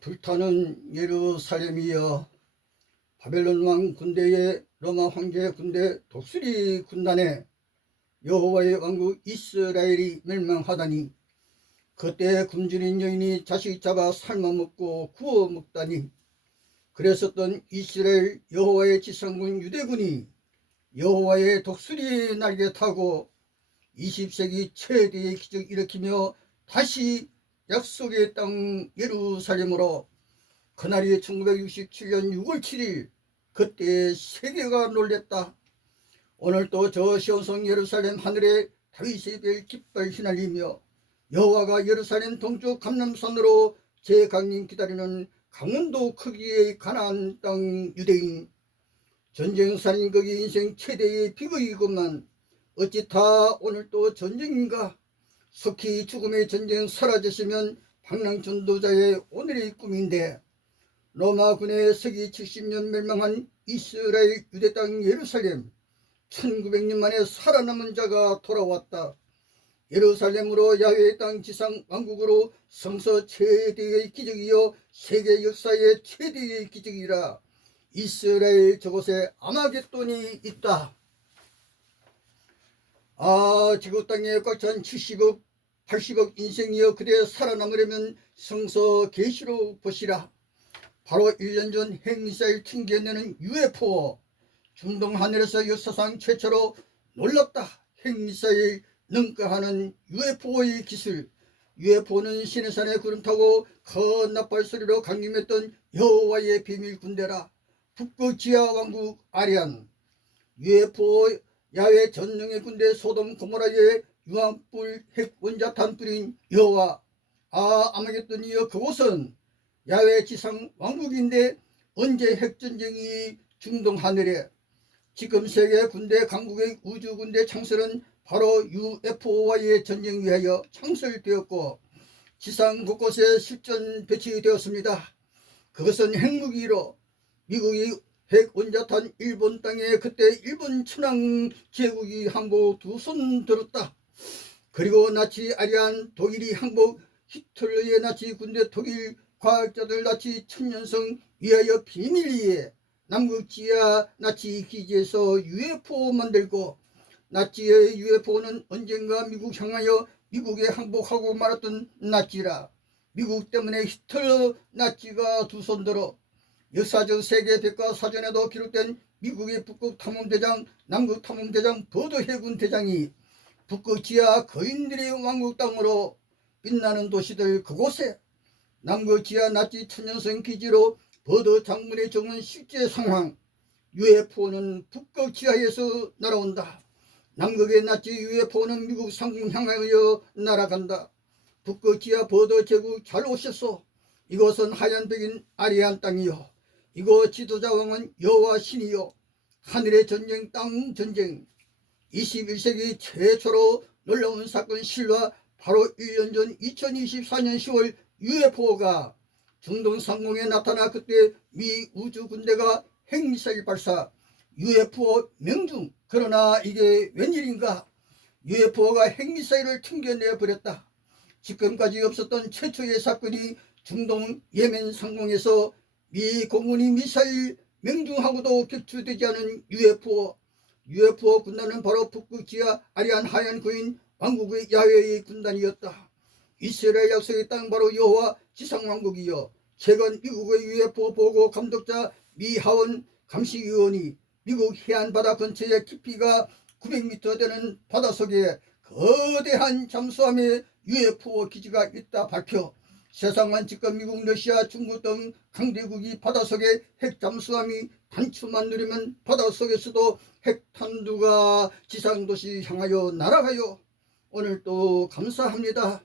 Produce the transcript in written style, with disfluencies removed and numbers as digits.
불타는 예루살렘이여, 바벨론 왕 군대의 로마 황제 군대 독수리 군단에 여호와의 왕국 이스라엘이 멸망하다니, 그때 굶주린 여인이 자식 잡아 삶아 먹고 구워 먹다니. 그랬었던 이스라엘 여호와의 지상군 유대군이 여호와의 독수리 날개 타고 20세기 최대의 기적 일으키며 다시 약속의 땅 예루살렘으로, 그날이 1967년 6월 7일, 그때 세계가 놀랬다. 오늘 또 저 시온성 예루살렘 하늘에 다윗의 별 깃발 휘날리며 여호와가 예루살렘 동쪽 감람산으로 재강림 기다리는 강원도 크기의 가나안 땅 유대인. 전쟁 살인 거기 인생 최대의 비극이구만. 어찌 다 오늘 또 전쟁인가? 속히 죽음의 전쟁 사라졌으면 방랑전도자의 오늘의 꿈인데, 로마군의 서기 70년 멸망한 이스라엘 유대 땅 예루살렘, 1900년 만에 살아남은 자가 돌아왔다. 예루살렘으로 야훼의 땅 지상 왕국으로 성서 최대의 기적이요 세계 역사의 최대의 기적이라. 이스라엘 저곳에 아마겟돈이 있다. 지구 땅에 꽉 찬 70억 80억 인생이여, 그대 살아남으려면 성서 계시록 보시라. 바로 1년 전 핵미사일 튕겨내는 UFO, 중동 하늘에서 역사상 최초로 놀랍다. 핵미사일 능가하는 UFO의 기술. UFO는 시내산에 구름 타고 큰 나팔 소리로 강림했던 여호와의 비밀 군대라. 북극 지하 왕국 아리안. UFO 야훼 전능의 군대 소돔 고모라의 유황불 핵 원자탄 뿌린 여호와. 아마겟돈이여, 그곳은 야훼 지상 왕국인데 언제 핵전쟁이 중동 하늘에? 지금 세계 군대 강국의 우주군대 창설은 바로 UFO와의 전쟁 위하여 창설되었고 지상 곳곳에 실전 배치되었습니다. 그것은 핵무기로 미국이 핵원자탄 일본 땅에 그때 일본 천황 제국이 항복 2손 들었다. 그리고 나치 아리안 독일이 항복, 히틀러의 나치 군대 독일 과학자들 나치 천년성 위하여 비밀리에 남극 지하 나치 기지에서 UFO 만들고, 나치의 UFO는 언젠가 미국 향하여 미국에 항복하고 말았던 나치라. 미국 때문에 히틀러 나치가 2손 들어 역사적 세계 백과사전에도 기록된 미국의 북극 탐험대장, 남극 탐험대장 버드 해군 대장이 북극 지하 거인들의 왕국 땅으로 빛나는 도시들 그곳에 남극 지하 나치 천년성 기지로 버드 장군의 적은 실제 상황. UFO는 북극 지하에서 날아온다. 남극의 나치 UFO는 미국 상공 향하여 날아간다. 북극 지하 버드 제국 잘 오셨소. 이곳은 하얀 벽인 아리안 땅이요, 이곳 지도자 왕은 여호와 신이요, 하늘의 전쟁 땅 전쟁. 21세기 최초로 놀라운 사건 실화. 바로 1년 전 2024년 10월 UFO가 중동 상공에 나타나 그때 미 우주군대가 핵미사일 발사. UFO 명중. 그러나 이게 웬일인가? UFO가 핵미사일을 튕겨내버렸다. 지금까지 없었던 최초의 사건이 중동 예멘 상공에서 미 공군이 미사일 명중하고도 격추되지 않은 UFO. UFO 군단은 바로 북극 지하 아리안 하얀 거인 왕국의 야훼의 군단이었다. 이스라엘 약속의 땅 바로 여호와 지상왕국이여, 최근 미국의 UFO 보고 감독자 미하원 감시위원이 미국 해안바다 근처의 깊이가 900m 되는 바닷속에 거대한 잠수함에 UFO 기지가 있다 발표. 세상만 지금 미국, 러시아, 중국 등 강대국이 바닷속에 핵잠수함이 단추만 누르면 바닷속에서도 핵탄두가 지상도시 향하여 날아가요. 오늘도 감사합니다.